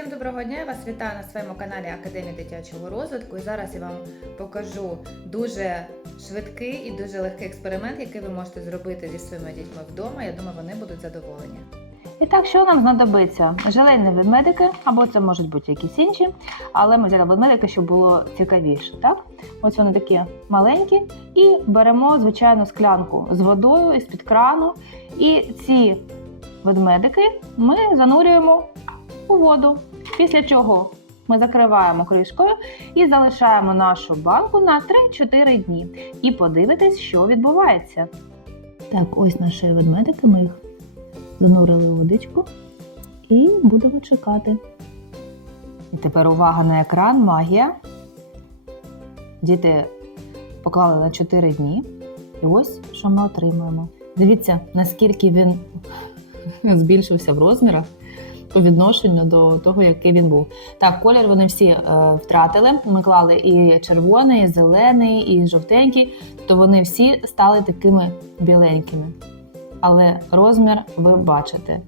Всім доброго дня! Я вас вітаю на своєму каналі Академії дитячого розвитку. І зараз я вам покажу дуже швидкий і дуже легкий експеримент, який ви можете зробити зі своїми дітьми вдома. Я думаю, вони будуть задоволені. І так, що нам знадобиться? Желейні ведмедики, або це можуть бути якісь інші, але ми взяли ведмедики, щоб було цікавіше. Так? Ось вони такі маленькі. І беремо звичайну склянку з водою із-під крану. І ці ведмедики ми занурюємо у воду. Після чого ми закриваємо кришкою і залишаємо нашу банку на 3-4 дні. І подивитись, що відбувається. Так, ось наші ведмедики, ми їх занурили у водичку і будемо чекати. І тепер увага на екран, магія. Діти поклали на 4 дні. І ось що ми отримуємо. Дивіться, наскільки він збільшився в розмірах відношенню до того, який він був. Так, колір вони всі е, втратили. Ми клали і червоний, і зелений, і жовтенький, то вони всі стали такими біленькими але розмір ви бачите.